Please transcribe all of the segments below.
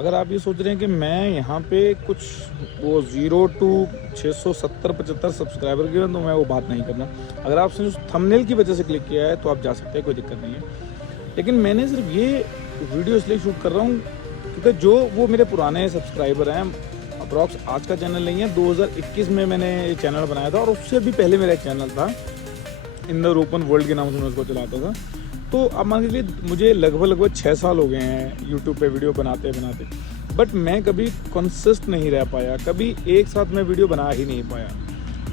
अगर आप ये सोच रहे हैं कि मैं यहाँ पे कुछ वो 0 to 670-75 सब्सक्राइबर के हैं, तो मैं वो बात नहीं करना। अगर आपने उस थंबनेल की वजह से क्लिक किया है तो आप जा सकते हैं, कोई दिक्कत नहीं है। लेकिन मैंने सिर्फ ये वीडियो इसलिए शूट कर रहा हूँ क्योंकि जो वो मेरे पुराने सब्सक्राइबर हैं, अप्रॉक्स आज का चैनल नहीं है, 2021 में मैंने ये चैनल बनाया था और उससे भी पहले मेरा एक चैनल था, इन द ओपन वर्ल्ड के नाम से मैं उसको चलाता था। तो अब मान लीजिए मुझे लगभग 6 साल हो गए हैं यूट्यूब पे वीडियो बनाते, बट मैं कभी कंसिस्ट नहीं रह पाया, कभी एक साथ मैं वीडियो बना ही नहीं पाया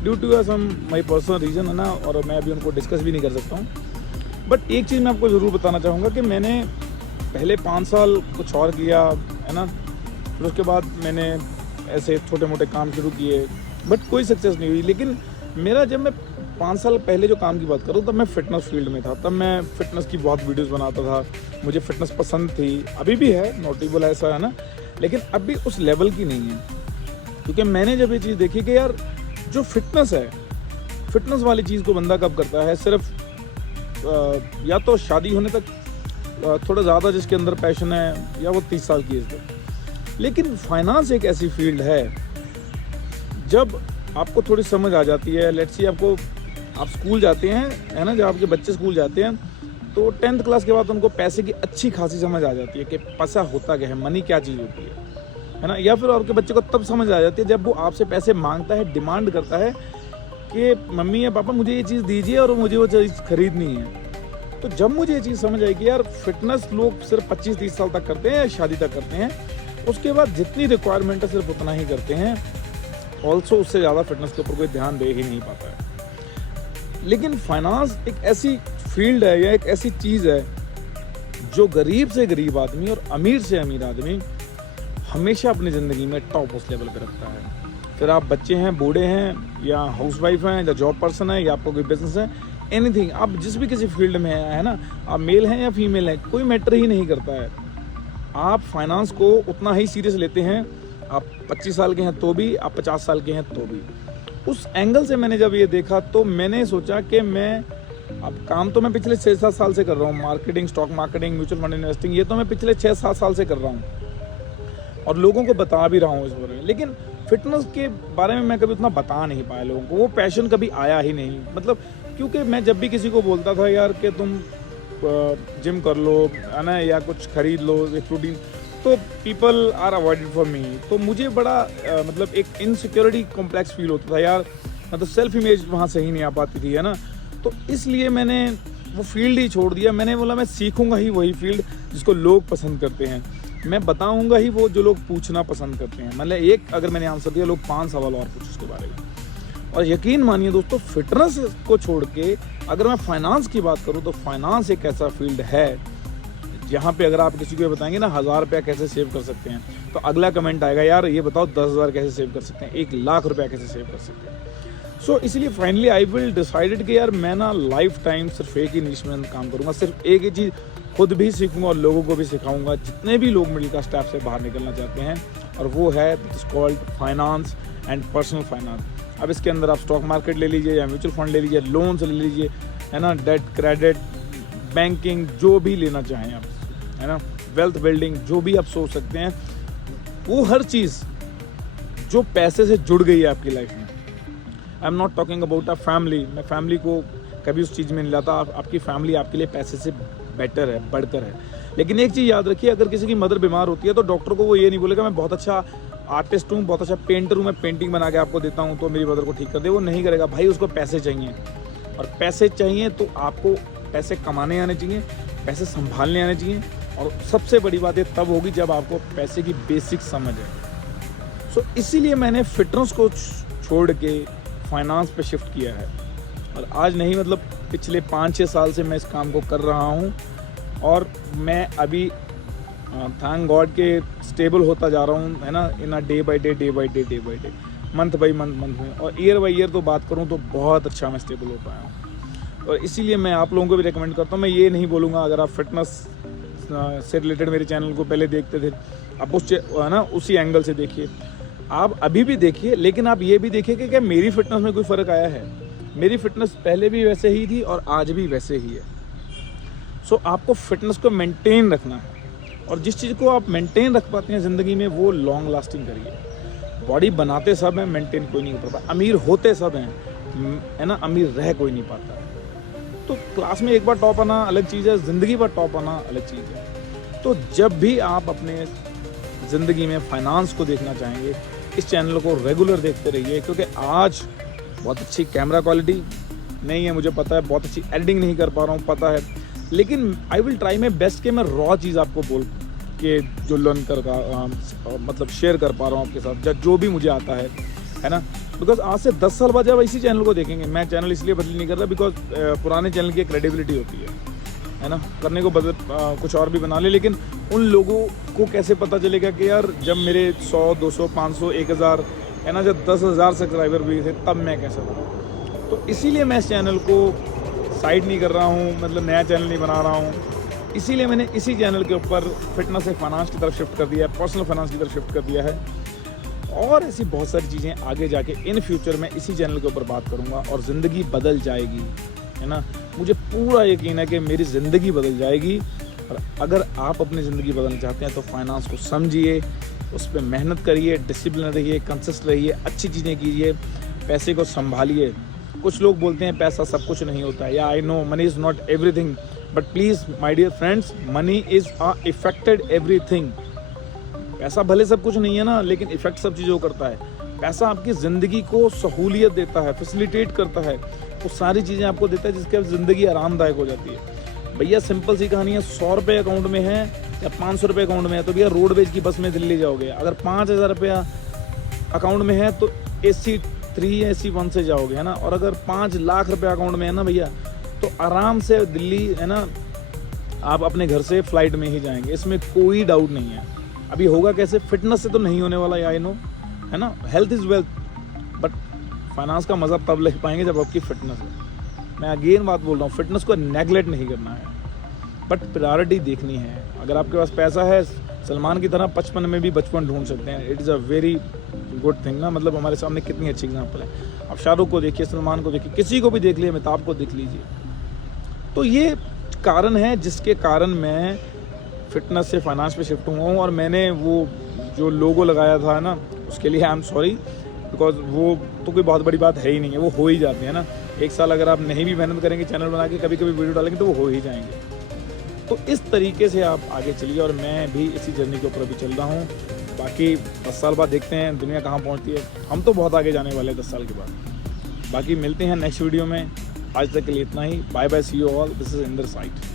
due to some my personal reason है ना, और मैं अभी उनको डिस्कस भी नहीं कर सकता हूँ। बट एक चीज़ मैं आपको ज़रूर बताना चाहूँगा कि मैंने पहले 5 साल कुछ और किया है ना, फिर उसके बाद मैंने ऐसे छोटे मोटे काम शुरू किए, बट कोई सक्सेस नहीं हुई। लेकिन मेरा जब मैं 5 साल पहले जो काम की बात करूँ तब मैं फ़िटनेस फील्ड में था, तब मैं फ़िटनेस की बहुत वीडियोस बनाता था, मुझे फ़िटनेस पसंद थी, अभी भी है, नोटेबल ऐसा है ना, लेकिन अब भी उस लेवल की नहीं है। क्योंकि मैंने जब ये चीज़ देखी कि यार जो फिटनेस है, फिटनेस वाली चीज़ को बंदा कब करता है, सिर्फ या तो शादी होने तक थोड़ा ज़्यादा जिसके अंदर पैशन है, या वो 30 साल की एज तक। लेकिन फाइनेंस एक ऐसी फील्ड है जब आपको थोड़ी समझ आ जाती है, लेट्स सी आपको, आप स्कूल जाते हैं है ना, जब आपके बच्चे स्कूल जाते हैं तो 10th क्लास के बाद उनको पैसे की अच्छी खासी समझ आ जाती है कि पैसा होता क्या है, मनी क्या चीज़ होती है ना। या फिर आपके बच्चे को तब समझ आ जाती है जब वो आपसे पैसे मांगता है, डिमांड करता है कि मम्मी या पापा मुझे ये चीज़ दीजिए और मुझे वो चीज़ खरीदनी है। तो जब मुझे ये चीज़ समझ आई कि यार फिटनेस लोग सिर्फ 25-30 साल तक करते हैं या शादी तक करते हैं, उसके बाद जितनी रिक्वायरमेंट है सिर्फ उतना ही करते हैं, ऑल्सो उससे ज़्यादा फिटनेस के ऊपर कोई ध्यान दे ही नहीं पाता है। लेकिन फाइनेंस एक ऐसी फील्ड है या एक ऐसी चीज़ है जो गरीब से गरीब आदमी और अमीर से अमीर आदमी हमेशा अपनी ज़िंदगी में टॉप उस लेवल पे रखता है। फिर आप बच्चे हैं, बूढ़े हैं, या हाउसवाइफ हैं, या जॉब पर्सन है, या आपको कोई बिजनेस है, एनीथिंग, आप जिस भी किसी फील्ड में है ना, आप मेल हैं या फीमेल हैं, कोई मैटर ही नहीं करता है। आप फाइनेंस को उतना ही सीरियस लेते हैं, आप 25 साल के हैं तो भी, आप 50 साल के हैं तो भी। उस एंगल से मैंने जब ये देखा तो मैंने सोचा कि मैं, अब काम तो मैं पिछले 6-7 साल से कर रहा हूँ, marketing, stock marketing, mutual fund investing, ये तो मैं पिछले 6-7 साल से कर रहा हूँ और लोगों को बता भी रहा हूँ इस बारे में। लेकिन फिटनेस के बारे में मैं कभी उतना बता नहीं पाया लोगों को, वो पैशन कभी आया ही नहीं। मतलब क्योंकि मैं जब भी किसी को बोलता था यार कि तुम जिम कर लो है ना, या कुछ खरीद लो एक प्रोटीन, तो people are avoided for me. तो मुझे बड़ा मतलब एक इनसिक्योरिटी कॉम्प्लेक्स फील होता था यार, मतलब सेल्फ इमेज वहाँ सही नहीं आ पाती थी है ना। तो इसलिए मैंने वो फील्ड ही छोड़ दिया। मैंने बोला मैं सीखूंगा ही वही फील्ड जिसको लोग पसंद करते हैं, मैं बताऊंगा ही वो जो लोग पूछना पसंद करते हैं। मतलब एक अगर मैंने आंसर दिया, लोग 5 सवाल और पूछे उसके बारे में। और यकीन मानिए दोस्तों, फिटनेस को छोड़ के अगर मैं फाइनेंस की बात करूँ तो फाइनेंस एक ऐसा फील्ड है जहाँ पे अगर आप किसी को बताएंगे ना 1000 रुपया कैसे सेव कर सकते हैं, तो अगला कमेंट आएगा यार ये बताओ 10,000 कैसे सेव कर सकते हैं, 1,00,000 रुपया कैसे सेव कर सकते हैं। सो इसलिए फाइनली आई विल डिसाइडेड कि यार मैं ना लाइफ टाइम सिर्फ एक ही नीश में काम करूँगा, सिर्फ एक ही चीज़ खुद भी सीखूंगा और लोगों को भी सिखाऊंगा, जितने भी लोग मिडिल क्लास स्टैप से बाहर निकलना चाहते हैं, और वो है it's called finance and personal finance. अब इसके अंदर आप स्टॉक मार्केट ले लीजिए, या म्यूचुअल फंड ले लीजिए, लोन्स ले लीजिए है ना, डेट, क्रेडिट, बैंकिंग, जो भी लेना चाहें आप है ना, वेल्थ बिल्डिंग, जो भी आप सोच सकते हैं, वो हर चीज़ जो पैसे से जुड़ गई है आपकी लाइफ में। I am not talking about a family, मैं फैमिली को कभी उस चीज़ में नहीं लाता। आपकी फैमिली आपके लिए पैसे से बेटर है, बढ़कर है। लेकिन एक चीज़ याद रखिए, अगर किसी की मदर बीमार होती है तो डॉक्टर को वो ये नहीं बोलेगा मैं बहुत अच्छा आर्टिस्ट हूँ, बहुत अच्छा पेंटर हूँ, मैं पेंटिंग बना के आपको देता हूँ तो मेरी मदर को ठीक कर दे। वो नहीं करेगा भाई, उसको पैसे चाहिए, और पैसे चाहिए तो आपको पैसे कमाने आने चाहिए, पैसे संभालने आने चाहिए, और सबसे बड़ी बात ये तब होगी जब आपको पैसे की बेसिक समझ है। सो इसीलिए मैंने फिटनेस को छोड़ के फाइनेंस पे शिफ्ट किया है, और आज नहीं मतलब पिछले 5-6 साल से मैं इस काम को कर रहा हूँ, और मैं अभी थैंक गॉड के स्टेबल होता जा रहा हूँ है ना, in a day by day, month by month में, और ईयर बाई ईयर तो बात करूँ तो बहुत अच्छा मैं स्टेबल हो पाया हूँ। और इसीलिए मैं आप लोगों को भी रिकमेंड करता हूँ। मैं ये नहीं बोलूँगा, अगर आप फिटनेस से रिलेटेड मेरे चैनल को पहले देखते थे, आप उस है ना उसी एंगल से देखिए, आप अभी भी देखिए, लेकिन आप ये भी देखिए कि क्या मेरी फिटनेस में कोई फ़र्क आया है। मेरी फिटनेस पहले भी वैसे ही थी और आज भी वैसे ही है। सो आपको फिटनेस को मेंटेन रखना है, और जिस चीज़ को आप मेंटेन रख पाते हैं ज़िंदगी में वो लॉन्ग लास्टिंग करिए। बॉडी बनाते सब हैं, मेंटेन कोई नहीं कर पाता। अमीर होते सब हैं, है ना, अमीर रह कोई नहीं पाता है। तो क्लास में एक बार टॉप आना अलग चीज़ है, ज़िंदगी पर टॉप आना अलग चीज़ है। तो जब भी आप अपने ज़िंदगी में फाइनेंस को देखना चाहेंगे, इस चैनल को रेगुलर देखते रहिए, क्योंकि आज बहुत अच्छी कैमरा क्वालिटी नहीं है, मुझे पता है, बहुत अच्छी एडिटिंग नहीं कर पा रहा हूँ, पता है, लेकिन I will try my best कि मैं रॉ चीज़ आपको बोल के जो लर्न मतलब शेयर कर पा रहा हूँ आपके साथ, जो भी मुझे आता है ना। बिकॉज आज से 10 साल बाद जब इसी चैनल को देखेंगे, मैं चैनल इसलिए बदली नहीं कर रहा बिकॉज पुराने चैनल की एक क्रेडिबिलिटी होती है ना, करने को कुछ और भी बना ले, लेकिन उन लोगों को कैसे पता चलेगा कि यार जब मेरे 100, 200, 500, 1000 है ना, जब 10,000 सब्सक्राइबर भी थे तब मैं कैसा था। तो इसीलिए मैं इस चैनल को साइड नहीं कर रहा हूँ, मतलब नया चैनल नहीं बना रहा हूँ, इसीलिए मैंने इसी चैनल के ऊपर फिटनेस से फाइनेंस की तरफ शिफ्ट कर दिया है, पर्सनल फाइनेंस की तरफ शिफ्ट कर दिया है। और ऐसी बहुत सारी चीज़ें आगे जाके इन फ्यूचर में इसी चैनल के ऊपर बात करूँगा और ज़िंदगी बदल जाएगी, है ना। मुझे पूरा यकीन है कि मेरी ज़िंदगी बदल जाएगी। और अगर आप अपनी ज़िंदगी बदलना चाहते हैं तो फाइनेंस को समझिए, उस पर मेहनत करिए, डिसिप्लिन रहिए, कंसिस्टेंट रहिए, अच्छी चीज़ें कीजिए, पैसे को संभालिए। कुछ लोग बोलते हैं पैसा सब कुछ नहीं होता है, या I know money is not everything, but please my dear friends, money is affected everything. पैसा भले सब कुछ नहीं है ना, लेकिन इफेक्ट सब चीज़ों को करता है। पैसा आपकी ज़िंदगी को सहूलियत देता है, फैसिलिटेट करता है, वो सारी चीज़ें आपको देता है जिसके ज़िंदगी आरामदायक हो जाती है। भैया सिंपल सी कहानी है, 100 रुपये अकाउंट में है या 500 रुपये अकाउंट में है तो भैया रोडवेज की बस में दिल्ली जाओगे। अगर 5,000 रुपया अकाउंट में है तो AC 3 या AC 1 से जाओगे, है ना। और अगर 5 लाख रुपये अकाउंट में है ना भैया, तो आराम से दिल्ली, है ना, आप अपने घर से फ्लाइट में ही जाएंगे, इसमें कोई डाउट नहीं है। अभी होगा कैसे, फिटनेस से तो नहीं होने वाला, आई नो, है ना। Health is wealth, but finance का मज़ा तब ले पाएंगे जब आपकी फिटनेस है। मैं अगेन बात बोल रहा हूँ, फिटनेस को नेगलेक्ट नहीं करना है, बट प्रायोरिटी देखनी है। अगर आपके पास पैसा है, सलमान की तरह 55 में भी बचपन ढूंढ सकते हैं। It is a very good thing ना, मतलब हमारे सामने कितनी अच्छी एग्जाम्पल है। आप शाहरुख को देखिए, सलमान को देखिए, किसी को भी देख लीजिए, अमिताभ को देख लीजिए। तो ये कारण है जिसके कारण मैं फिटनेस से फाइनेंस पे शिफ्ट हुआ हूँ। और मैंने वो जो लोगो लगाया था ना, उसके लिए आई एम सॉरी, बिकॉज वो तो कोई बहुत बड़ी बात है ही नहीं है, वो हो ही जाते हैं ना। एक साल अगर आप नहीं भी मेहनत करेंगे, चैनल बना के कभी कभी वीडियो डालेंगे तो वो हो ही जाएंगे। तो इस तरीके से आप आगे चलिए, और मैं भी इसी जर्नी के ऊपर अभी चल रहा हूँ। बाकी 10 साल बाद देखते हैं दुनिया कहाँ पहुँचती है। हम तो बहुत आगे जाने वाले हैं 10 साल के बाद। बाकी मिलते हैं नेक्स्ट वीडियो में। आज तक के लिए इतना ही। Bye bye, see you all. This is Inder site.